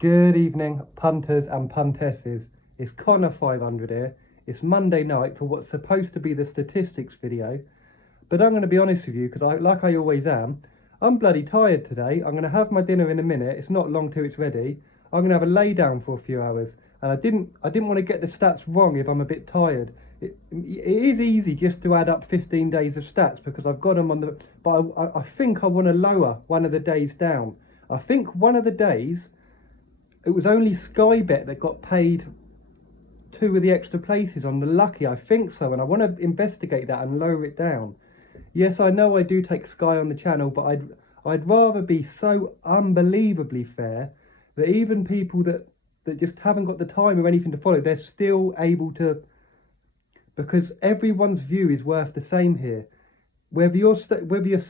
Good evening, punters and puntesses. It's Connor 500 here. It's Monday night for what's supposed to be the statistics video. But I'm going to be honest with you, because like I always am, I'm bloody tired today. I'm going to have my dinner in a minute. It's not long till it's ready. I'm going to have a lay down for a few hours. And I didn't want to get the stats wrong if I'm a bit tired. It is easy just to add up 15 days of stats because I've got them on the... But I think I want to lower one of the days down. I think one of the days... It was only Sky Bet that got paid 2 of the extra places on the lucky. I think so, and I want to investigate that and lower it down. Yes, I know I do take Sky on the channel, but I'd rather be so unbelievably fair that even people that just haven't got the time or anything to follow, they're still able to, because everyone's view is worth the same here. Whether you're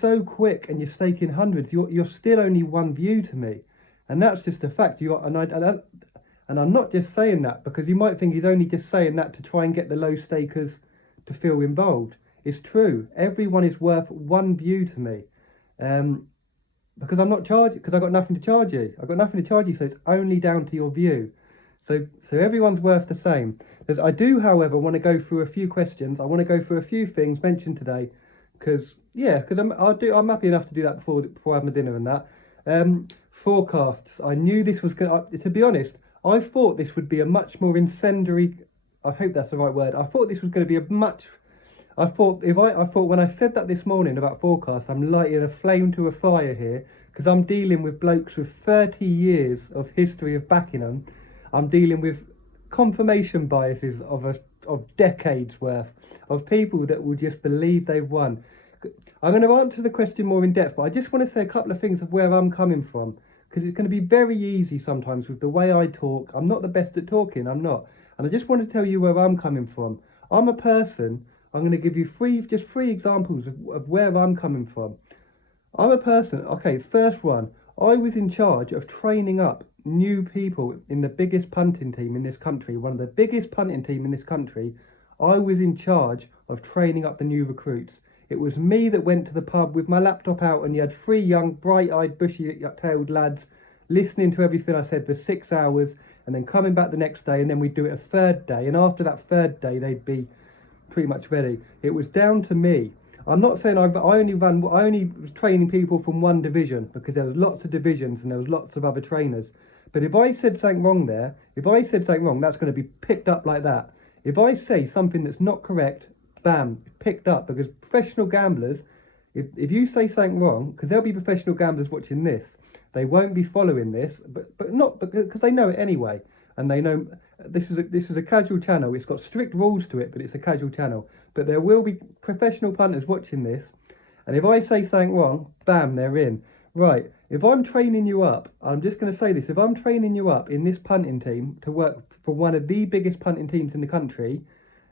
so quick and you're staking hundreds, you're still only one view to me. And that's just a fact. And I'm not just saying that because you might think he's only just saying that to try and get the low stakers to feel involved. It's true. Everyone is worth one view to me, because I'm not charging. Because I've got nothing to charge you. I've got nothing to charge you, so it's only down to your view. So everyone's worth the same. I do, however, want to go through a few questions. I want to go through a few things mentioned today, because I'm happy enough to do that before I have my dinner and that. Forecasts. I knew this was going to be honest, I thought this would be a much more incendiary, I hope that's the right word, I thought this was going to be I thought when I said that this morning about forecasts, I'm lighting a flame to a fire here, because I'm dealing with blokes with 30 years of history of backing them. I'm dealing with confirmation biases of decades worth, of people that will just believe they've won. I'm going to answer the question more in depth, but I just want to say a couple of things of where I'm coming from, because it's going to be very easy sometimes with the way I talk. I'm not the best at talking, I'm not. And I just want to tell you where I'm coming from. I'm a person, I'm going to give you three examples of where I'm coming from. I'm a person, okay, first one, I was in charge of training up new people in the biggest punting team in this country, one of the biggest punting team in this country. I was in charge of training up the new recruits. It was me that went to the pub with my laptop out, and you had 3 young, bright-eyed, bushy-tailed lads listening to everything I said for 6 hours, and then coming back the next day, and then we'd do it a third day, and after that third day, they'd be pretty much ready. It was down to me. I'm not saying I only was training people from one division, because there was lots of divisions and there was lots of other trainers. But if I said something wrong there, that's going to be picked up like that. If I say something that's not correct, bam, picked up, because professional gamblers, if you say something wrong, because there'll be professional gamblers watching this, they won't be following this, but not because they know it anyway, and they know this is a casual channel. It's got strict rules to it, but it's a casual channel. But there will be professional punters watching this, and if I say something wrong, bam, they're in. Right, if I'm training you up, I'm just going to say this, if I'm training you up in this punting team to work for one of the biggest punting teams in the country,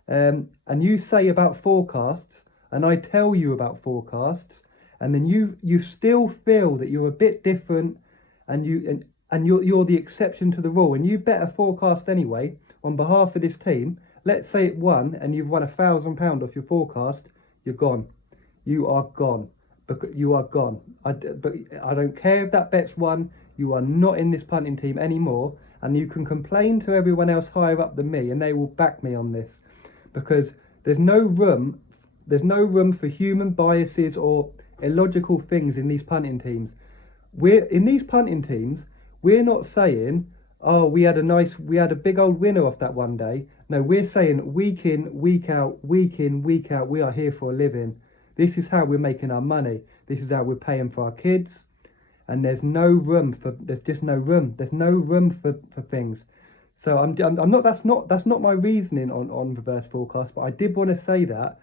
and you say about forecasts, and I tell you about forecasts, and then you still feel that you're a bit different, and you're the exception to the rule, and you bet a forecast anyway on behalf of this team. Let's say it won, and you've won £1,000 off your forecast. You're gone. You are gone. You are gone. But I don't care if that bet's won. You are not in this punting team anymore, and you can complain to everyone else higher up than me, and they will back me on this, because there's no room for human biases or illogical things in these punting teams. In these punting teams, we're not saying, oh, we had a big old winner off that one day. No, we're saying week in, week out, we are here for a living. This is how we're making our money. This is how we're paying for our kids. And there's just no room for things. So I'm not, that's not my reasoning on reverse forecast, but I did want to say that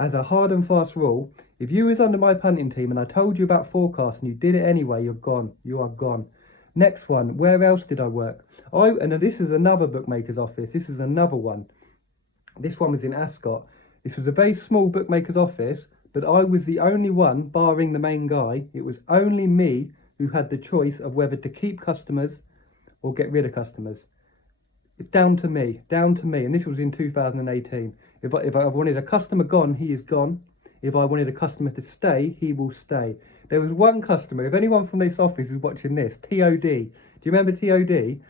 as a hard and fast rule. If you was under my punting team and I told you about forecast and you did it anyway, you're gone. You are gone. Next one, where else did I work? And this is another bookmaker's office. This is another one. This one was in Ascot. This was a very small bookmaker's office, but I was the only one, barring the main guy. It was only me who had the choice of whether to keep customers or get rid of customers. It's down to me, and this was in 2018. If I wanted a customer gone, he is gone. If I wanted a customer to stay, he will stay. There was one customer, if anyone from this office is watching this, TOD, do you remember TOD?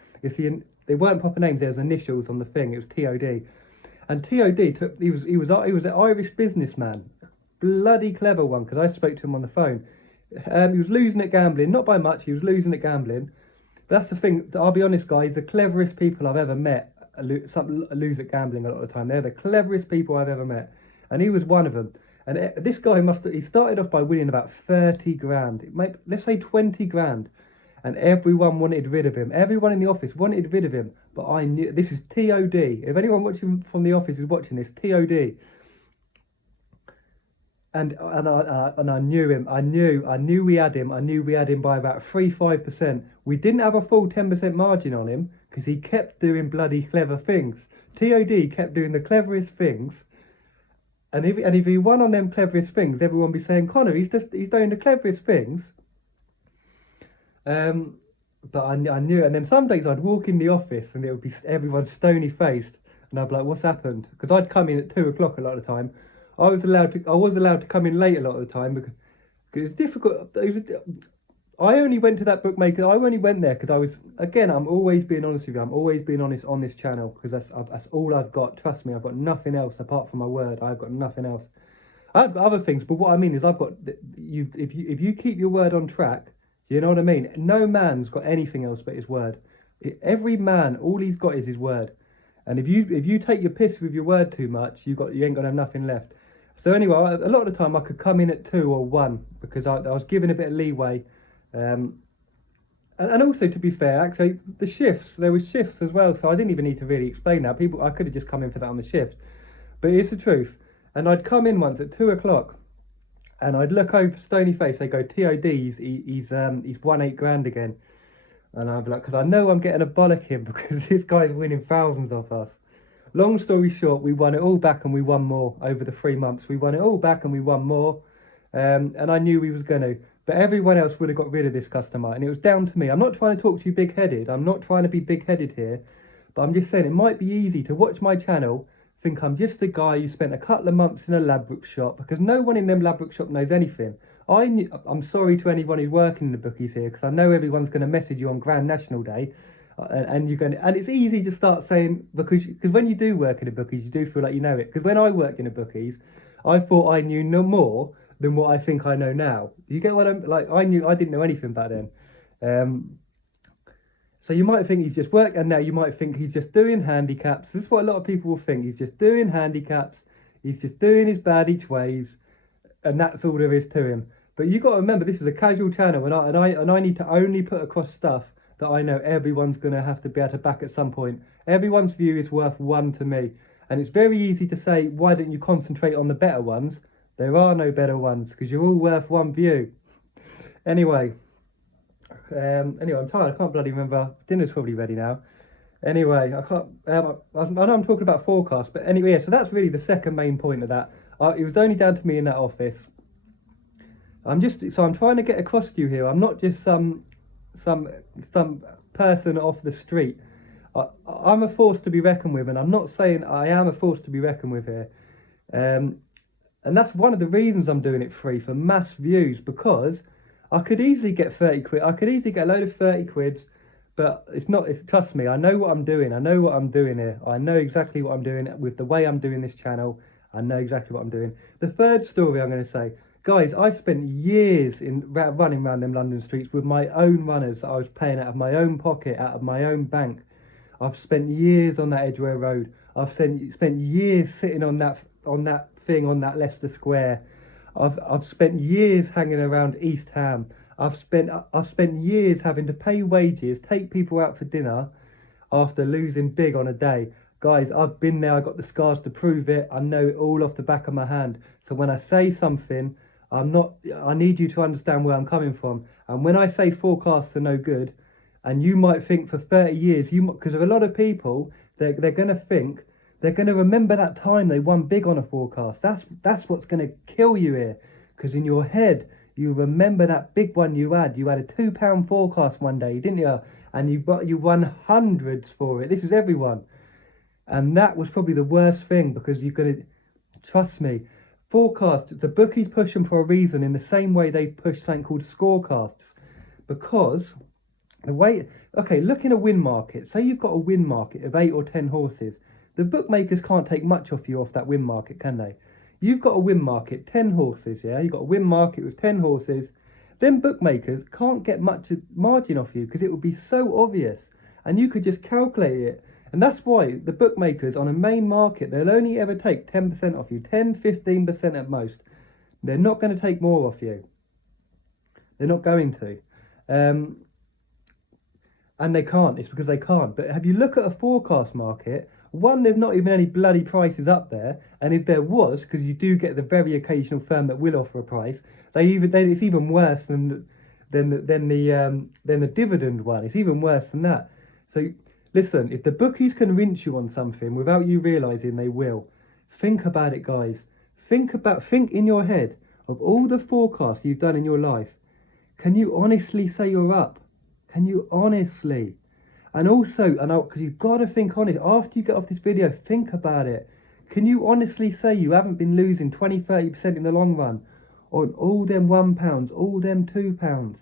They weren't proper names. There was initials on the thing. It was TOD, and TOD took. He was an Irish businessman, bloody clever one. Because I spoke to him on the phone. He was losing at gambling, not by much. He was losing at gambling. But that's the thing. I'll be honest, guys. The cleverest people I've ever met lose at gambling a lot of the time. They're the cleverest people I've ever met, and he was one of them. And this guy he started off by winning about 30 grand. Let's say 20 grand. And everyone wanted rid of him. Everyone in the office wanted rid of him. But I knew, this is TOD. If anyone watching from the office is watching this, TOD. And I knew him. I knew we had him. I knew we had him by about 3-5%. We didn't have a full 10% margin on him because he kept doing bloody clever things. TOD kept doing the cleverest things. And if he won on them cleverest things, everyone would be saying, Connor, he's doing the cleverest things. But I knew it. And then some days I'd walk in the office and it would be everyone stony faced, and I'd be like, "What's happened?" Because I'd come in at 2 o'clock a lot of the time. I was allowed to come in late a lot of the time because it's difficult. I only went to that bookmaker. I only went there because I'm always being honest with you. I'm always being honest on this channel because that's all I've got. Trust me, I've got nothing else apart from my word. I've got nothing else. I've got other things, but what I mean is I've got you. If you keep your word on track, you know what I mean. No man's got anything else but his word. Every man, all he's got is his word. And if you take your piss with your word too much, you ain't gonna have nothing left. So anyway, a lot of the time I could come in at 2 or 1 because I was given a bit of leeway. And also, to be fair, actually, there was shifts as well, so I didn't even need to really explain that. I could have just come in for that on the shift. But it's the truth. And I'd come in once at 2 o'clock, and I'd look over stony face, they go, TOD, he's won 8 grand again. And I'd be like, because I know I'm getting a bollocking because this guy's winning thousands off us. Long story short, we won it all back and we won more over the 3 months. We won it all back and we won more. And I knew we was going to. But everyone else would have got rid of this customer. And it was down to me. I'm not trying to talk to you big-headed. I'm not trying to be big-headed here. But I'm just saying it might be easy to watch my channel, think I'm just a guy who spent a couple of months in a Ladbrokes shop. Because no one in them Ladbrokes shop knows anything. I'm sorry to anyone who's working in the bookies here. Because I know everyone's going to message you on Grand National Day. And it's easy to start saying, because when you do work in the bookies, you do feel like you know it. Because when I worked in the bookies, I thought I knew no more than what I think I know now. You get what I'm like? I didn't know anything back then. So you might think he's just worked, and now you might think he's just doing handicaps. This is what a lot of people will think. He's just doing handicaps. He's just doing his bad each ways, and that's all there is to him. But you got to remember, this is a casual channel, and I need to only put across stuff that I know everyone's going to have to be able to back at some point. Everyone's view is worth 1 to me. And it's very easy to say, why don't you concentrate on the better ones? There are no better ones, because you're all worth 1 view. Anyway, I'm tired. I can't bloody remember. Dinner's probably ready now. Anyway, I can't. I know I'm talking about forecast, but anyway, yeah, so that's really the second main point of that. It was only down to me in that office. I'm trying to get across to you here. I'm not just some person off the street. I'm a force to be reckoned with, and I'm not saying I am a force to be reckoned with here. And that's one of the reasons I'm doing it free, for mass views, because I could easily get 30 quid. I could easily get a load of 30 quids, but trust me, I know what I'm doing. I know what I'm doing here. I know exactly what I'm doing with the way I'm doing this channel. I know exactly what I'm doing. The third story I'm going to say, guys, I spent years running around them London streets with my own runners that I was paying out of my own pocket, out of my own bank. I've spent years on that Edgware Road. I've spent years sitting on that thing on that Leicester Square. I've spent years hanging around East Ham. I've spent years having to pay wages, take people out for dinner after losing big on a day. Guys, I've been there. I got the scars to prove it. I know it all off the back of my hand. So when I say something, I need you to understand where I'm coming from. And when I say forecasts are no good, and you might think for 30 years, because of a lot of people, they're going to think, they're going to remember that time they won big on a forecast. That's what's going to kill you here. Because in your head, you remember that big one you had. You had a £2 forecast one day, didn't you? And you won hundreds for it. This is everyone. And that was probably the worst thing, because you're going to, trust me, forecast, the bookies push them for a reason, in the same way they push something called scorecasts. Because The way, okay, look in a win market. Say you've got a win market of 8 or 10 horses. The bookmakers can't take much off you off that win market, can they? You've got a win market, 10 horses, yeah? You've got a win market with 10 horses. Then bookmakers can't get much margin off you because it would be so obvious. And you could just calculate it. And that's why the bookmakers on a main market, they'll only ever take 10% off you. 10, 15% at most. They're not going to take more off you. They're not going to. And they can't. It's because they can't. But have you look at a forecast market, one, there's not even any bloody prices up there. And if there was, because you do get the very occasional firm that will offer a price, it's even worse than the dividend one. It's even worse than that. So listen, if the bookies can rinse you on something without you realising they will, think about it, guys. Think in your head of all the forecasts you've done in your life. Can you honestly say you're up? Can you honestly? And also, because you've got to think honest, after you get off this video, think about it. Can you honestly say you haven't been losing 20, 30% in the long run on all them £1, all them £2?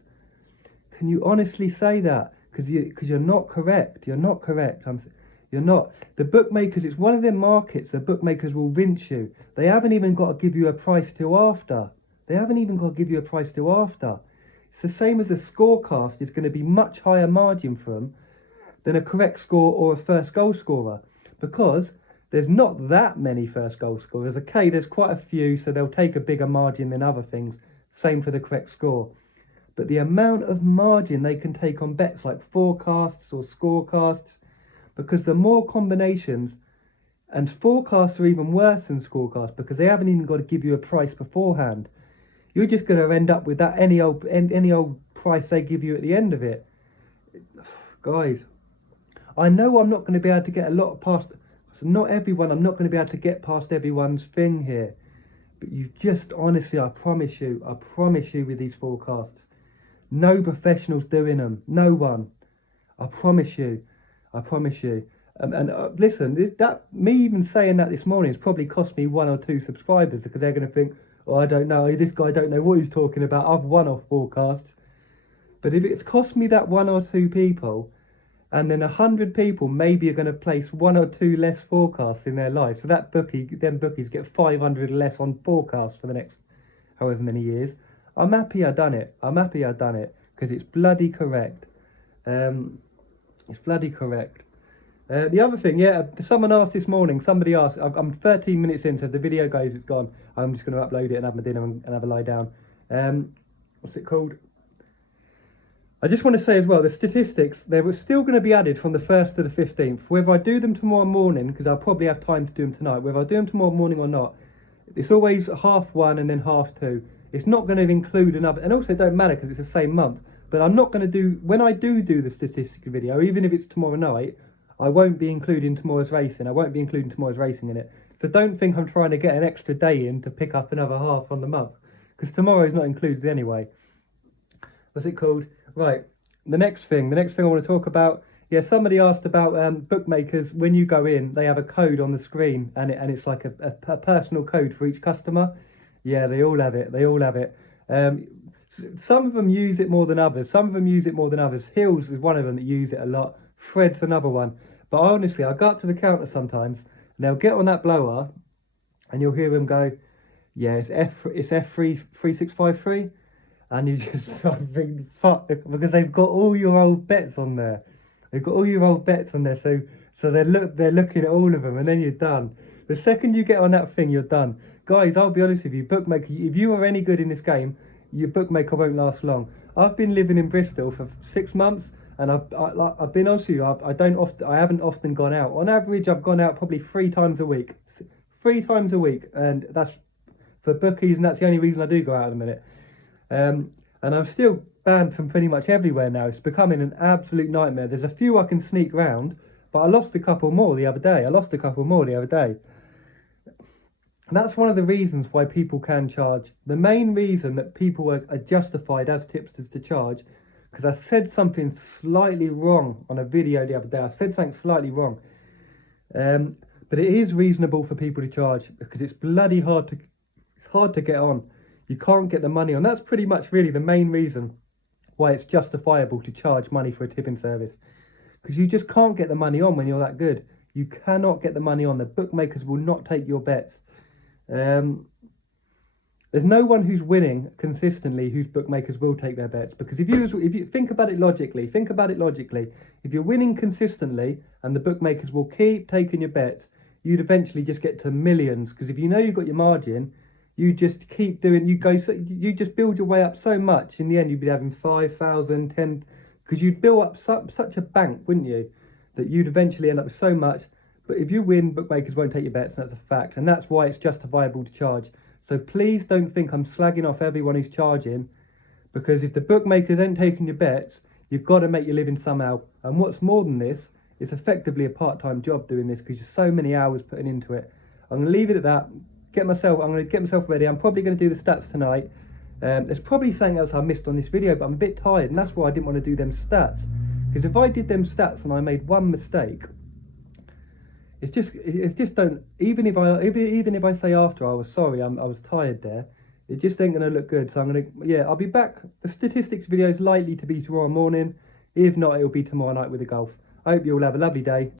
Can you honestly say that? Because you're not correct. You're not correct. You're not. The bookmakers, it's one of their markets. The bookmakers will rinse you. They haven't even got to give you a price till after. They haven't even got to give you a price till after. It's the same as a scorecast is going to be much higher margin from than a correct score or a first goal scorer, because there's not that many first goal scorers. Okay, there's quite a few, so they'll take a bigger margin than other things. Same for the correct score. But the amount of margin they can take on bets like forecasts or scorecasts, because the more combinations, and forecasts are even worse than scorecasts because they haven't even got to give you a price beforehand. You're just going to end up with that any old price they give you at the end of it. Guys, I know I'm not going to be able to get a lot past, so not everyone, I'm not going to be able to get past everyone's thing here. But you just, honestly, I promise you with these forecasts, no professionals doing them, no one. I promise you. Listen, me even saying that this morning has probably cost me 1 or 2 subscribers because they're going to think, oh, I don't know, this guy don't know what he's talking about. I've one-off forecasts. But if it's cost me that 1 or 2 people, and then 100 people maybe are going to place 1 or 2 less forecasts in their life, so them bookies get 500 less on forecasts for the next however many years. I'm happy I done it. Because it's bloody correct. It's bloody correct. The other thing, someone asked this morning, somebody asked, I'm 13 minutes in, so if the video goes, it's gone. I'm just going to upload it and have my dinner and have a lie down. What's it called? I just want to say as well, the statistics, they were still going to be added from the 1st to the 15th. Whether I do them tomorrow morning, because I'll probably have time to do them tonight, whether I do them tomorrow morning or not, it's always 1:30 and then 2:30. It's not going to include another, and also it don't matter because it's the same month. But I'm not going to do, when I do the statistic video, even if it's tomorrow night, I won't be including tomorrow's racing. I won't be including tomorrow's racing in it. So don't think I'm trying to get an extra day in to pick up another half on the month, because tomorrow's not included anyway. What's it called? Right, the next thing I want to talk about, somebody asked about bookmakers. When you go in, they have a code on the screen, and it's like a personal code for each customer. Yeah, they all have it. Some of them use it more than others. Hills is one of them that use it a lot. Fred's another one. But honestly, I go up to the counter sometimes, and they'll get on that blower, and you'll hear them go, yeah, it's F3653. And you just think, fuck, because they've got all your old bets on there. So they're looking at all of them, and then you're done. The second you get on that thing, you're done. Guys, I'll be honest with you, bookmaker, if you are any good in this game, your bookmaker won't last long. I've been living in Bristol for 6 months, and I've been honest with you, I haven't often gone out. On average, I've gone out probably 3 times a week. 3 times a week, and that's for bookies, and that's the only reason I do go out at the minute. And I'm still banned from pretty much everywhere now. It's becoming an absolute nightmare. There's a few I can sneak round, but I lost a couple more the other day. And that's one of the reasons why people can charge. The main reason that people are justified as tipsters to charge, because I said something slightly wrong on a video the other day. But it is reasonable for people to charge, because it's bloody hard to get on. You can't get the money on. That's pretty much really the main reason why it's justifiable to charge money for a tipping service. Because you just can't get the money on when you're that good. You cannot get the money on. The bookmakers will not take your bets. There's no one who's winning consistently whose bookmakers will take their bets. Because if you think about it logically, if you're winning consistently and the bookmakers will keep taking your bets, you'd eventually just get to millions. Because if you know you've got your margin, you just keep doing. You just build your way up so much. In the end, you'd be having 5,000, 10. Because you'd build up such a bank, wouldn't you, that you'd eventually end up with so much. But if you win, bookmakers won't take your bets, and that's a fact. And that's why it's justifiable to charge. So please don't think I'm slagging off everyone who's charging, because if the bookmakers ain't taking your bets, you've got to make your living somehow. And what's more than this, it's effectively a part-time job doing this, because there's so many hours putting into it. I'm going to leave it at that. I'm going to get myself ready. I'm probably going to do the stats tonight. There's probably something else I missed on this video, but I'm a bit tired, and that's why I didn't want to do them stats. Because if I did them stats and I made one mistake, it's just don't. Even if I say after I was sorry, I was tired there, it just ain't gonna look good. So I'll be back. The statistics video is likely to be tomorrow morning. If not, it'll be tomorrow night with the golf. I hope you all have a lovely day.